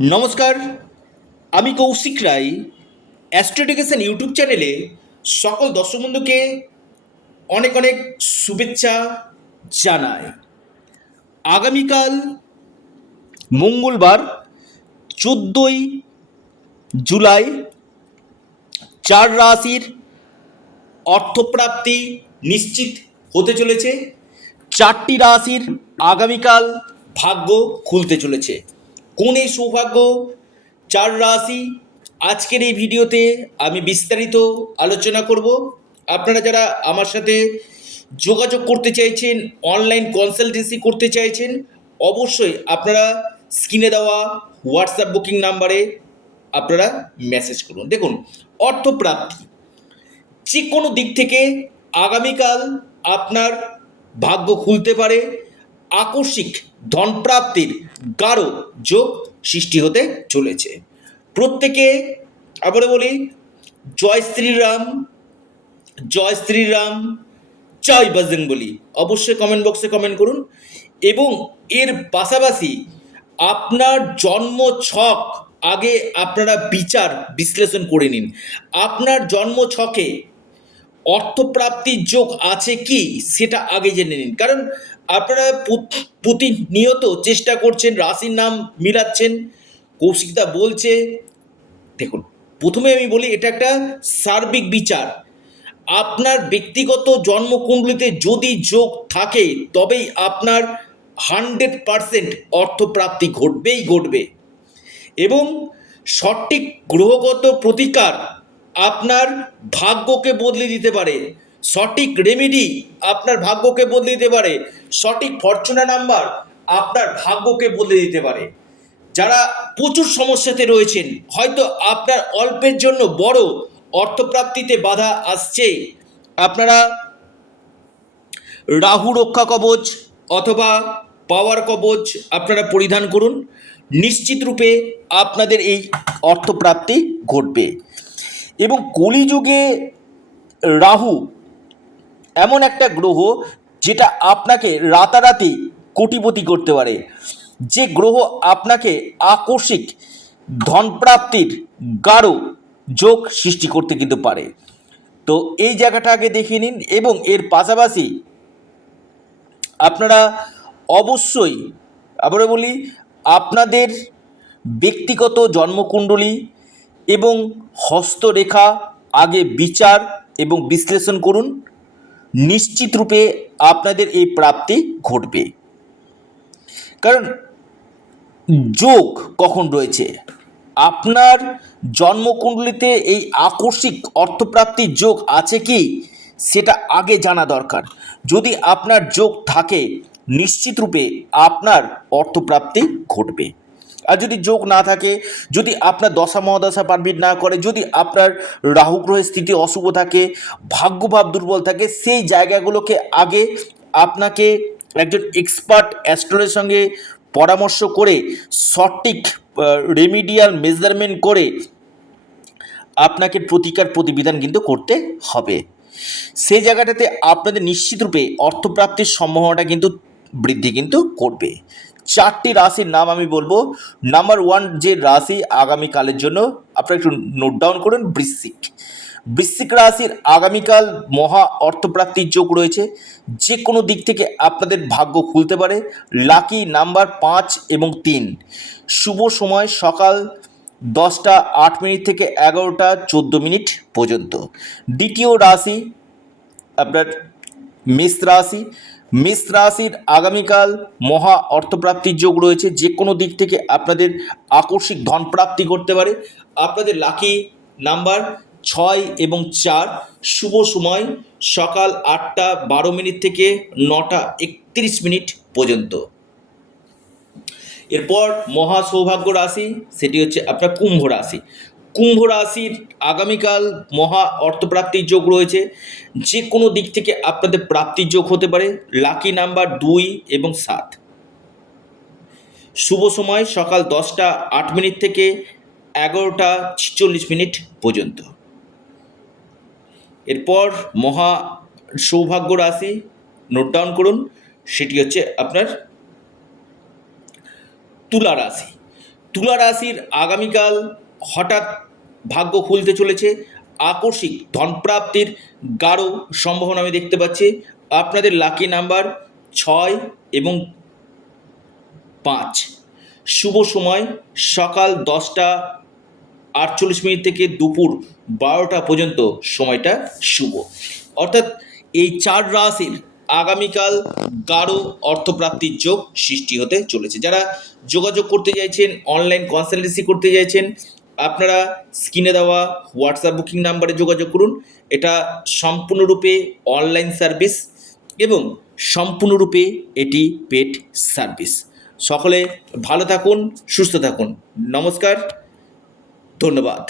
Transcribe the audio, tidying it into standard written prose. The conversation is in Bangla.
নমস্কার, আমি কৌশিক রায়। অ্যাস্ট্রো এডুকেশন ইউটিউব চ্যানেলে সকল দর্শক বন্ধুকে অনেক অনেক শুভেচ্ছা জানাই। আগামীকাল মঙ্গলবার 14ই জুলাই 4 রাশির অর্থপ্রাপ্তি নিশ্চিত হতে চলেছে। 4টি রাশির আগামীকাল ভাগ্য খুলতে চলেছে। কোন এই সৌভাগ্য 4 রাশি, আজকের এই ভিডিওতে আমি বিস্তারিত আলোচনা করব। আপনারা যারা আমার সাথে যোগাযোগ করতে চাইছেন, অনলাইন কনসালটেন্সি করতে চাইছেন, অবশ্যই আপনারা স্ক্রিনে দেওয়া হোয়াটসঅ্যাপ বুকিং নাম্বারে আপনারা মেসেজ করুন। দেখুন, অর্থপ্রাপ্তি যে কোনো দিক থেকে আগামীকাল আপনার ভাগ্য খুলতে পারে। আকস্মিক ধনপ্রাপ্তির গাঢ় যোগ সৃষ্টি হতে চলেছে। প্রত্যেকে আবারও বলি, জয় শ্রীরাম, জয় শ্রীরাম, জয় বজরংবলী। অবশ্যই কমেন্ট বক্সে কমেন্ট করুন। এবং এর পাশাপাশি আপনার জন্ম ছক আগে আপনারা বিচার বিশ্লেষণ করে নিন। আপনার জন্ম ছকে অর্থপ্রাপ্তির যোগ আছে কি সেটা আগে জেনে নিন। কারণ আপনারা প্রতিনিয়ত চেষ্টা করছেন, রাশির নাম মিলাচ্ছেন, কৌশিকদা বলছে। দেখুন, প্রথমে আমি বলি, এটা একটা সার্বিক বিচার। আপনার ব্যক্তিগত জন্মকুণ্ডলিতে যদি যোগ থাকে তবেই আপনার 100% অর্থপ্রাপ্তি ঘটবেই ঘটবে। এবং সঠিক গ্রহগত প্রতিকার আপনার ভাগ্যকে বদলে দিতে পারে। সঠিক রেমেডি আপনার ভাগ্যকে বদলে দিতে পারে। সঠিক ফরচুনা নাম্বার আপনার ভাগ্যকে বদলে দিতে পারে। যারা প্রচুর সমস্যাতে রয়েছেন, হয়তো আপনার অল্পের জন্য বড় অর্থপ্রাপ্তিতে বাধা আসছে, আপনারা রাহু রক্ষা কবচ অথবা পাওয়ার কবচ আপনারা পরিধান করুন। নিশ্চিত রূপে আপনাদের এই অর্থপ্রাপ্তি ঘটবে। এবং কলিযুগে রাহু এমন একটা গ্রহ যেটা আপনাকে রাতারাতি কোটিপতি করতে পারে। যে গ্রহ আপনাকে আকস্মিক ধনপ্রাপ্তির গাঢ় যোগ সৃষ্টি করতে কিন্তু পারে। তো এই জায়গাটা আগে দেখে নিন। এবং এর পাশাপাশি আপনারা অবশ্যই আবারও বলি, আপনাদের ব্যক্তিগত জন্মকুণ্ডলী এবং হস্তরেখা আগে বিচার এবং বিশ্লেষণ করুন। নিশ্চিত রূপে আপনাদের এই প্রাপ্তি ঘটবে। কারণ যোগ কখন রয়েছে, আপনার জন্মকুণ্ডলিতে এই আকস্মিক অর্থপ্রাপ্তির যোগ আছে কি সেটা আগে জানা দরকার। যদি আপনার যোগ থাকে, নিশ্চিত রূপে আপনার অর্থপ্রাপ্তি ঘটবে। আর যদি যোগ না থাকে, যদি আপনার দশা মহাদশা পারমিট না করে, যদি আপনার রাহু গ্রহের স্থিতি অশুভ থাকে, ভাগ্যভাব দুর্বল থাকে, সেই জায়গাগুলোকে আগে আপনাকে একজন এক্সপার্ট অ্যাস্ট্রোলজির সঙ্গে পরামর্শ করে সঠিক রেমিডিয়াল মেজারমেন্ট করে আপনাকে প্রতিকার প্রতিবিধান কিন্তু করতে হবে। সেই জায়গাটাতে আপনাদের নিশ্চিতরূপে অর্থপ্রাপ্তির সম্ভাবনাটা কিন্তু বৃদ্ধি কিন্তু করবে। 4টি রাশির নাম আমি বলবো। নাম্বার 1 যে রাশি আগামীকালের জন্য আপনারা একটু নোট ডাউন করুন, বৃশ্চিক। বৃশ্চিক রাশির আগামীকাল মহা অর্থপ্রাপ্তির যোগ রয়েছে। যে কোনো দিক থেকে আপনাদের ভাগ্য খুলতে পারে। লাকি নাম্বার 5 এবং 3। শুভ সময় সকাল 10টা 8 মিনিট থেকে 11টা 14 মিনিট পর্যন্ত। দ্বিতীয় রাশি আপনার মেষ রাশি। মেষ রাশির আগামীকাল মহা অর্থপ্রাপ্তির যোগ রয়েছে। যে কোনো দিক থেকে আপনাদের আকস্মিক ধনপ্রাপ্তি করতে পারে। আপনাদের লাকি নাম্বার 6 এবং 4। শুভ সময় সকাল 8টা 12 মিনিট থেকে 9টা 31 মিনিট পর্যন্ত। এরপর মহা সৌভাগ্য রাশি, সেটি হচ্ছে আপনার কুম্ভ রাশি। কুম্ভ রাশির আগামীকাল মহা অর্থপ্রাপ্তির যোগ রয়েছে। যে কোনো দিক থেকে আপনাদের প্রাপ্তির যোগ হতে পারে। লাকি নাম্বার 2 এবং 7। শুভ সময় সকাল 10টা 8 মিনিট থেকে 11টা 46 মিনিট পর্যন্ত। এরপর মহা সৌভাগ্য রাশি নোট ডাউন করুন, সেটি হচ্ছে আপনার তুলা রাশি। তুলা রাশির আগামীকাল হঠাৎ ভাগ্য খুলতে চলেছে, আকস্মিক ধনপ্রাপ্তির গাঢ় সম্ভাবনা আমি দেখতে পাচ্ছি। আপনাদের লাকি নাম্বার 6 এবং 5। শুভ সময় সকাল 10:48 থেকে দুপুর 12টা পর্যন্ত সময়টা শুভ। অর্থাৎ এই 4 রাশির আগামীকাল গাঢ় অর্থপ্রাপ্তির যোগ সৃষ্টি হতে চলেছে। যারা যোগাযোগ করতে চাইছেন, অনলাইন কনসালটেন্সি করতে চাইছেন, আপনারা স্ক্রিনে দেওয়া হোয়াটসঅ্যাপ বুকিং নাম্বারে যোগাযোগ করুন। এটা সম্পূর্ণরূপে অনলাইন সার্ভিস এবং সম্পূর্ণরূপে এটি পেড সার্ভিস। সকলে ভালো থাকুন, সুস্থ থাকুন। নমস্কার, ধন্যবাদ।